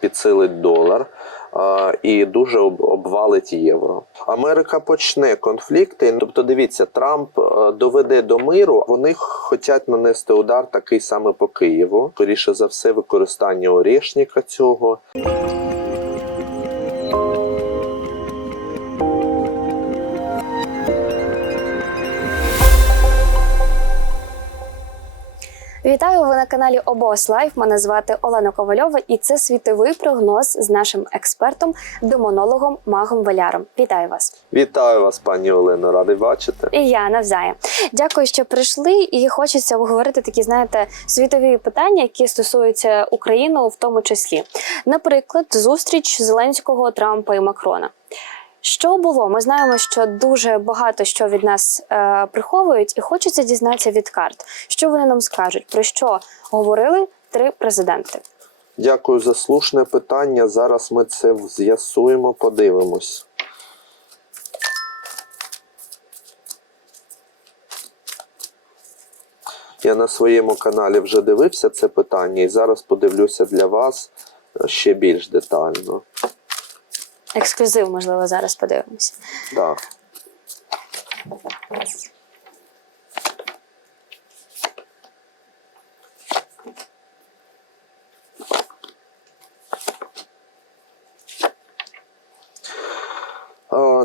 підсилить долар і дуже обвалить євро. Америка почне конфлікти. Тобто, дивіться, Трамп е, доведе до миру. Вони хочуть нанести удар такий саме по Києву. Скоріше за все, використання орішника цього. Вітаю! Ви на каналі Обос Лайф. Мене звати Олена Ковальова, і це світовий прогноз з нашим експертом, демонологом Магом Валяром. Вітаю вас! Вітаю вас, пані Олено, радий бачити. І я навзаєм. Дякую, що прийшли. І хочеться обговорити такі, знаєте, світові питання, які стосуються України, в тому числі. Наприклад, зустріч Зеленського, Трампа і Макрона. Що було? Ми знаємо, що дуже багато що від нас е, приховують, і хочеться дізнатися від карт, що вони нам скажуть, про що говорили три президенти. Дякую за слушне питання. Зараз ми це з'ясуємо, подивимось. Я на своєму каналі вже дивився це питання і зараз подивлюся для вас е, ще більш детально. Ексклюзив, можливо, зараз подивимося. Так.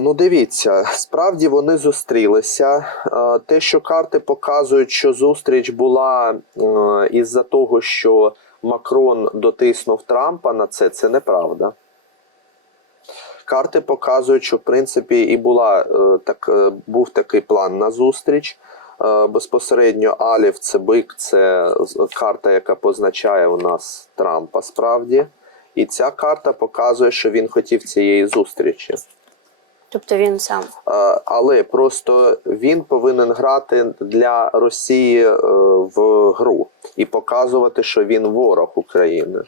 Ну, дивіться, справді вони зустрілися. Те, що карти показують, що зустріч була із-за того, що Макрон дотиснув Трампа на це, це неправда. Карти показують, що в принципі і була е, так, е, був такий план на зустріч. Е, Безпосередньо Алів це бик, це карта, яка позначає у нас Трампа справді. І ця карта показує, що він хотів цієї зустрічі. Тобто він сам. Але просто він повинен грати для Росії в гру і показувати, що він ворог України.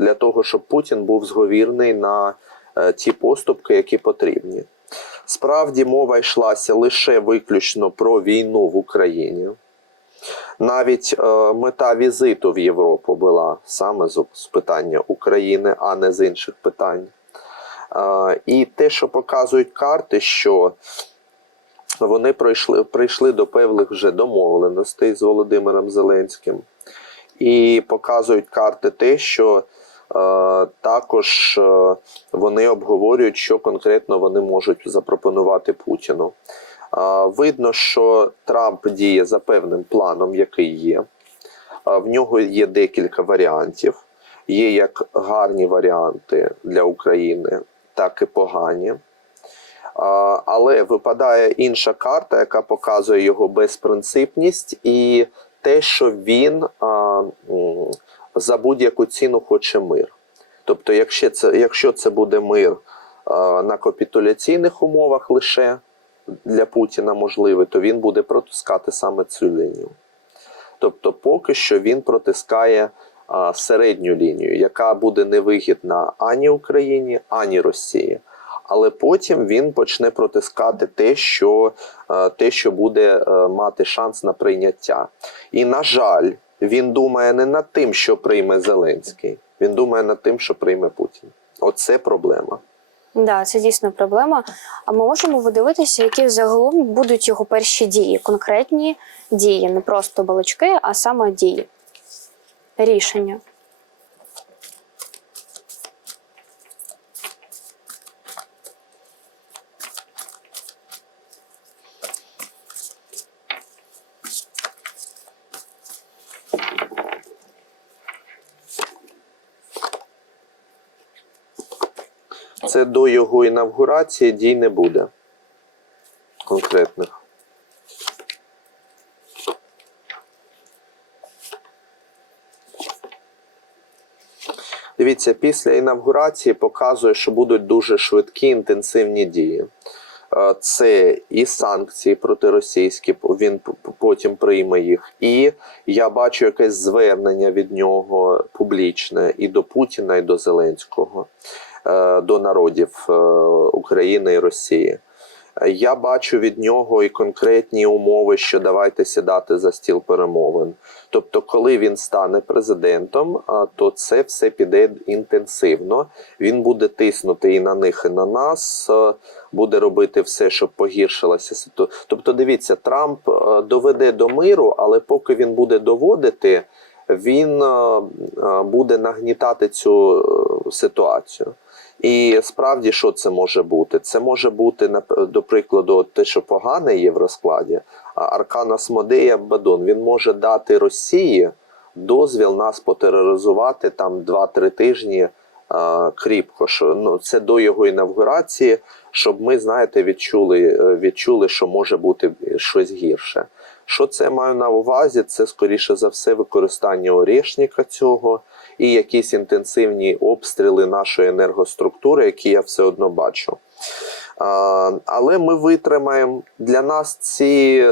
Для того, щоб Путін був зговірний на ті поступки, які потрібні. Справді мова йшлася лише виключно про війну в Україні. Навіть е, мета візиту в Європу була саме з з питання України, а не з інших питань. Е, І те, що показують карти, що вони прийшли, прийшли до певних вже домовленостей з Володимиром Зеленським, і показують карти те, що е, також е, вони обговорюють, що конкретно вони можуть запропонувати Путіну. Е, видно, що Трамп діє за певним планом, який є. Е, В нього є декілька варіантів. Є як гарні варіанти для України, так і погані. Але випадає інша карта, яка показує його безпринципність і те, що він за будь-яку ціну хоче мир. Тобто, якщо це, якщо це буде мир на капітуляційних умовах лише для Путіна можливий, то він буде протискати саме цю лінію. Тобто, поки що він протискає а, середню лінію, яка буде невигідна ані Україні, ані Росії. Але потім він почне протискати те, що, те, що буде е, мати шанс на прийняття. І, на жаль, він думає не над тим, що прийме Зеленський, він думає над тим, що прийме Путін. Оце проблема. Да, це дійсно проблема. А ми можемо подивитися, які загалом будуть його перші дії, конкретні дії, не просто балачки, а саме дії. Рішення. Це до його інавгурації дій не буде конкретних. Дивіться, після інавгурації показує, що будуть дуже швидкі інтенсивні дії. Е, Це і санкції протиросійські, він потім прийме їх. І я бачу якесь звернення від нього публічне і до Путіна, і до Зеленського, до народів е, України і Росії. Я бачу від нього і конкретні умови, що давайте сідати за стіл перемовин. Тобто, коли він стане президентом, то це все піде інтенсивно. Він буде тиснути і на них, і на нас, буде робити все, щоб погіршилася ситуація. Тобто, дивіться, Трамп доведе до миру, але поки він буде доводити, він буде нагнітати цю е, ситуацію. І справді, що це може бути? Це може бути до прикладу, те, що погане є в розкладі. а Аркан Асмодея Бадон він може дати Росії дозвіл нас потероризувати там 2-3 тижні а, кріпко. Що ну це до його інавгурації, щоб ми, знаєте, відчули, е, відчули, що може бути щось гірше. Що це маю на увазі? Це скоріше за все використання орешника цього і якісь інтенсивні обстріли нашої енергоструктури, які я все одно бачу. Але ми витримаємо для нас ці,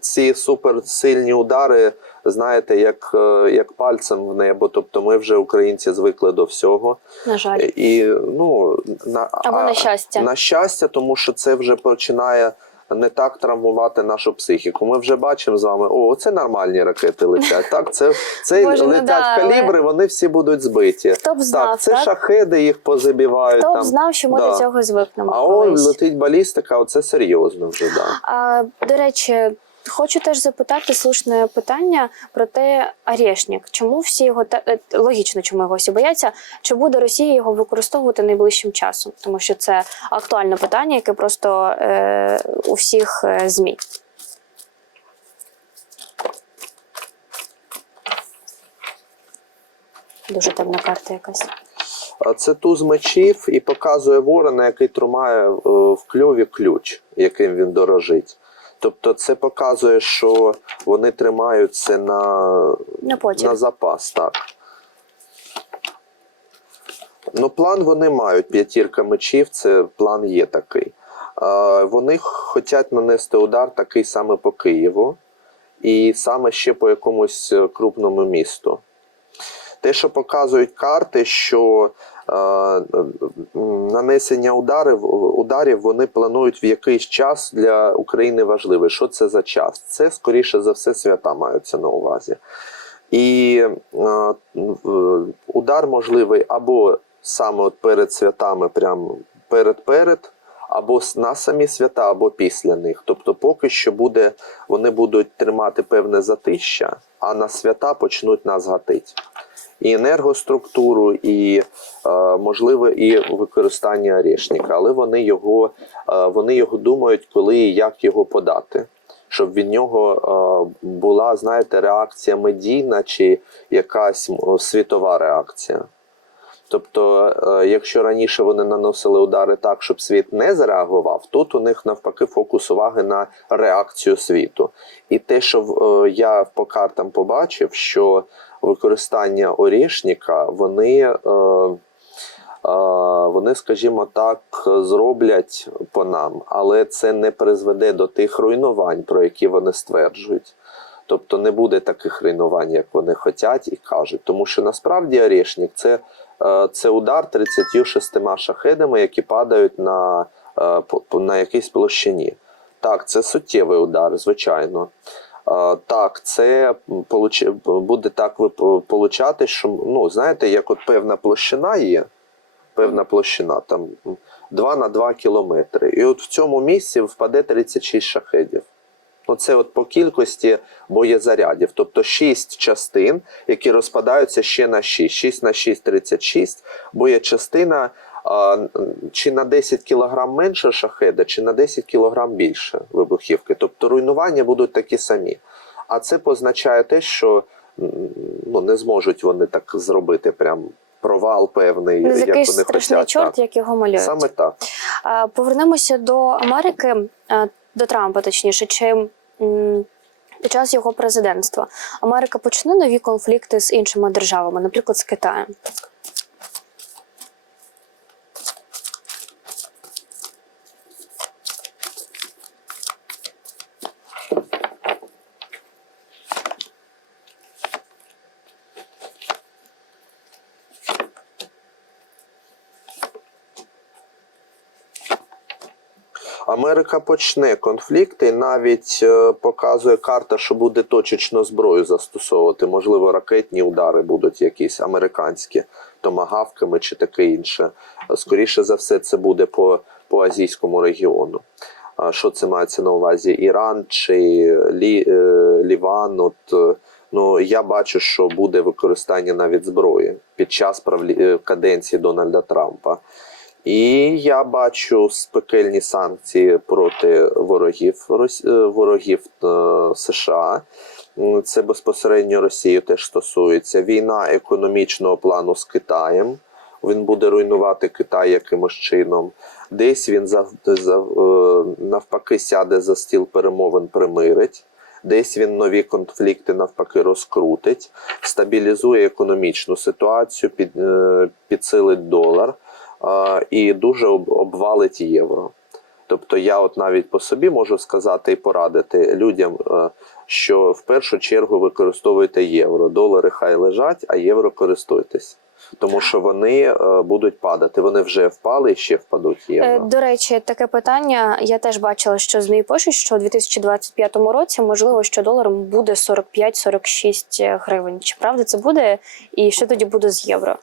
ці суперсильні удари, знаєте, як, як пальцем в небо. Тобто ми вже українці звикли до всього. На жаль. І ну на Або а- на щастя. на щастя, тому що це вже починає не так травмувати нашу психіку. Ми вже бачимо з вами, о, це нормальні ракети летять. Так, це, це Боже, ну летять да, але- калібри, вони всі будуть збиті. Хто б знав, так, це так? шахеди, їх позабівають. Хто б там. знав, що ми да. до цього звикнемо А он колись. летить балістика, оце серйозно вже. Да. А, до речі, хочу теж запитати слушне питання про те, Арешнік. Чому всі його та- е, логічно, чому його всі бояться? Чи буде Росія його використовувати найближчим часом? Тому що це актуальне питання, яке просто е, у всіх е, змі. Дуже темна карта якась. Це туз мечів і показує ворона, який тримає е, в кльові ключ, яким він дорожить. Тобто це показує, що вони тримають це на, На потім. на запас. Так. Ну, план вони мають. П'ятірка мечів, це план є такий. Е, Вони хочуть нанести удар такий саме по Києву, і саме ще по якомусь е, крупному місту. Те, що показують карти, що нанесення ударів, ударів вони планують в якийсь час для України важливий. Що це за час? Це, скоріше за все, свята маються на увазі. І е, удар можливий або саме от перед святами, прямо перед-перед, або на самі свята, або після них. Тобто, поки що буде, вони будуть тримати певне затища, а на свята почнуть нас гатити. І енергоструктуру, і е, можливе і використання орешника, але вони його, е, вони його думають, коли і як його подати щоб від нього е, була, знаєте, реакція медійна чи якась світова реакція. Тобто, е, якщо раніше вони наносили удари так, щоб світ не зареагував, тут у них навпаки фокус уваги на реакцію світу. І те, що е, я по картам побачив, що використання орішника, вони. е, Вони, скажімо так, зроблять по нам, але це не призведе до тих руйнувань, про які вони стверджують. Тобто не буде таких руйнувань, як вони хочуть і кажуть. Тому що насправді орешник це, це удар 36 шахедами, які падають на, е, на якійсь площині. Так, це суттєвий удар, звичайно. Е, Так, це буде так получати, що ну, знаєте, як от певна площина є, певна площина, там 2 на 2 кілометри. І от в цьому місці впаде 36 шахедів. Ну, це от по кількості боєзарядів, тобто 6 частин, які розпадаються ще на 6. 6 на 6 – 36. Боєчастина а, чи на 10 кг менше шахеда, чи на 10 кг більше вибухівки. Тобто руйнування будуть такі самі. А це позначає те, що ну, не зможуть вони так зробити прям провал певний, Не як вони страшний хочуть. чорт, Так. як його малюють. Саме так. Повернемося до Америки, е, до Трампа, точніше, чи під час його президентства Америка почне нові конфлікти з іншими державами, наприклад, з Китаєм. Америка почне конфлікт і навіть е, показує карта, що буде точечно зброю застосовувати. Можливо, ракетні удари будуть якісь американські томагавками чи таке інше. Скоріше за все, це буде по, по азійському регіону. Що це мається на увазі? Іран чи Лі, е, Ліван? От, е, ну, я бачу, що буде використання навіть зброї під час е, каденції Дональда Трампа. І я бачу спекельні санкції проти ворогів е, ворогів е, США. Це безпосередньо Росії теж стосується. Війна економічного плану з Китаєм. Він буде руйнувати Китай якимось чином. Десь він е, навпаки сяде за стіл перемовин, примирить. Десь він нові конфлікти навпаки розкрутить, стабілізує економічну ситуацію, під, підсилить долар і дуже обвалить євро. Тобто я от навіть по собі можу сказати і порадити людям, е, що в першу чергу використовуйте євро. Долари хай лежать, а євро користуйтесь. Тому що вони е, будуть падати. Вони вже впали і ще впадуть Е, євро. До речі, таке питання. Я теж бачила, що ЗМІ пишуть, що у 2025 році можливо, що долар буде 45-46 гривень. Чи правда це буде? І що тоді буде з євро?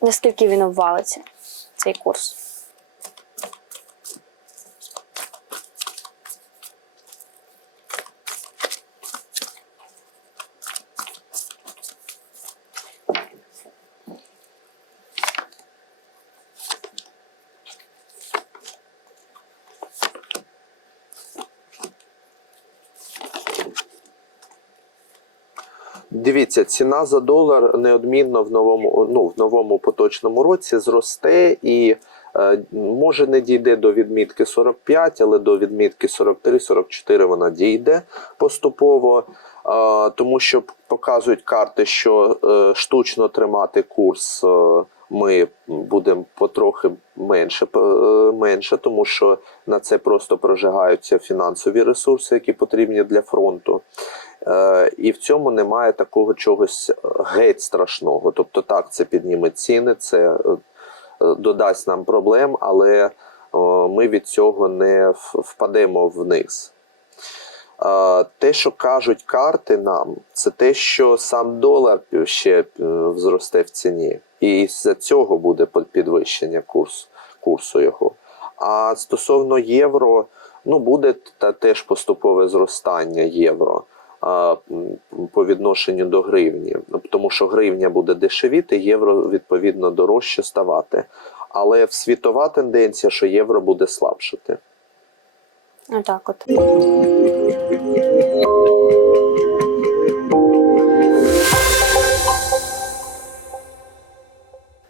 Наскільки він обвалиться, цей курс? Дивіться, ціна за долар неодмінно в новому, ну, в новому поточному році зросте і е, може не дійде до відмітки 45, але до відмітки 43-44 вона дійде поступово. Е, тому що показують карти, що е, штучно тримати курс е, ми будемо потрохи менше, е, менше, тому що на це просто прожигаються фінансові ресурси, які потрібні для фронту. Е, і в цьому немає такого чогось е, геть страшного. Тобто, так, це підніме ціни, це е, додасть нам проблем, але е, ми від цього не впадемо вниз. Те, що кажуть карти нам, це те, що сам долар ще зросте в ціні, і з-за цього буде підвищення курсу, курсу його. А стосовно євро, ну буде та теж поступове зростання євро по відношенню до гривні, Ну, тому що гривня буде дешевіти, євро відповідно дорожче ставати. Але світова тенденція, що євро буде слабшати. Отак от.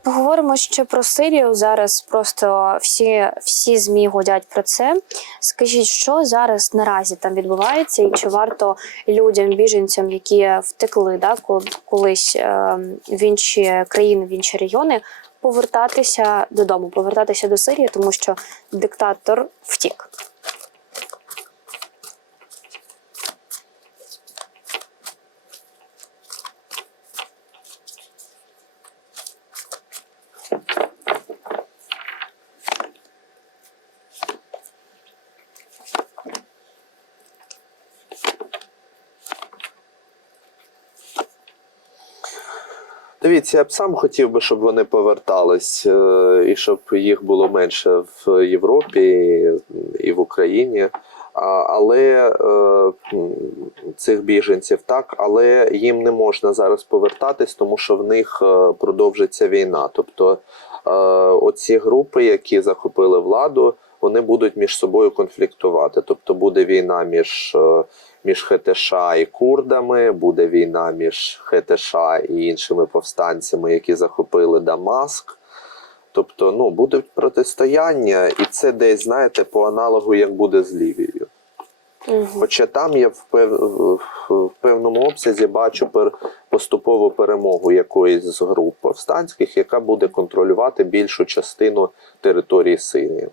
Поговоримо ще про Сирію. Зараз просто всі, всі ЗМІ гудять про це. Скажіть, що зараз наразі там відбувається, і чи варто людям, біженцям, які втекли да, кол- колись е, в інші країни, в інші регіони, повертатися додому, повертатися до Сирії, тому що диктатор втік. Дивіться, я б сам хотів би, щоб вони повертались, е, і щоб їх було менше в Європі і в Україні. Але е, цих біженців так, але їм не можна зараз повертатись, тому що в них е, продовжиться війна. Тобто оці групи, які захопили владу, вони будуть між собою конфліктувати. Тобто буде війна між, між ХТШ і курдами, буде війна між ХТШ і іншими повстанцями, які захопили Дамаск. Тобто, ну, будуть протистояння, і це десь, знаєте, по аналогу, як буде з Лівією. Угу. Хоча там я в, пев... в певному обсязі бачу пер... поступову перемогу якоїсь з груп повстанських, яка буде контролювати більшу частину території Сирії.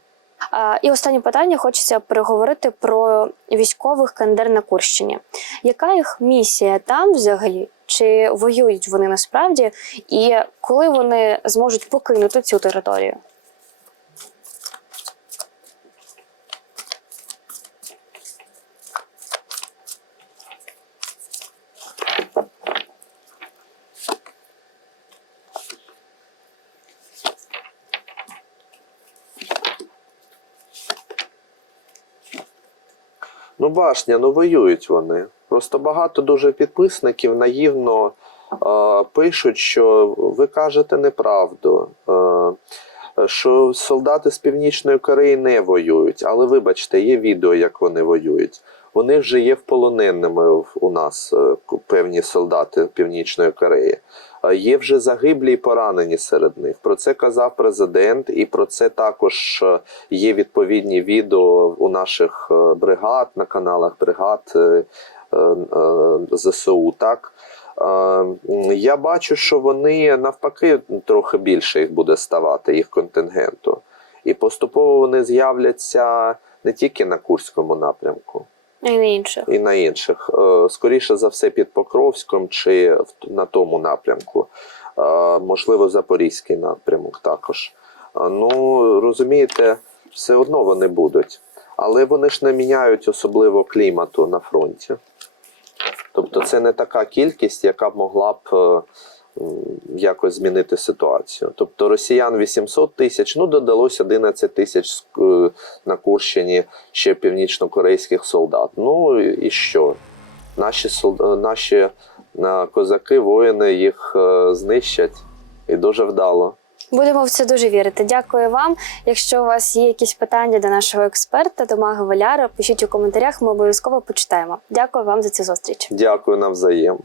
І останнє питання хочеться переговорити про військових Кандер на Курщині. Яка їх місія там взагалі? Чи воюють вони насправді? І коли вони зможуть покинути цю територію? Ну, башня, ну воюють вони. Просто багато дуже підписників наївно е, пишуть, що ви кажете неправду. Е, що солдати з Північної Кореї не воюють. Але вибачте, є відео, як вони воюють. Вони вже є вполоненими у нас е, певні солдати Північної Кореї. Є вже загиблі і поранені серед них. Про це казав президент, і про це також е, є відповідні відео у наших е, бригад на каналах бригад ЗСУ. Так я бачу, що вони навпаки трохи більше їх буде ставати, їх контингенту. І поступово вони з'являться не тільки на Курському напрямку, І не інше. і на інших. Е, Скоріше за все, під Покровськом чи в- на тому напрямку. Е, Можливо, Запорізький напрямок також. Е, Ну, розумієте, все одно вони будуть. Але вони ж не міняють особливо клімату на фронті. Тобто це не така кількість, яка б могла б е, якось змінити ситуацію. Тобто росіян 800 тисяч, ну додалось 11 тисяч е, на Курщині ще північно-корейських солдат. Ну і що? Наші, е, наші козаки, воїни їх знищать і дуже вдало. Будемо в це дуже вірити. Дякую вам. Якщо у вас є якісь питання до нашого експерта, до Мага Валяра, пишіть у коментарях, ми обов'язково почитаємо. Дякую вам за цю зустріч. Дякую навзаєм.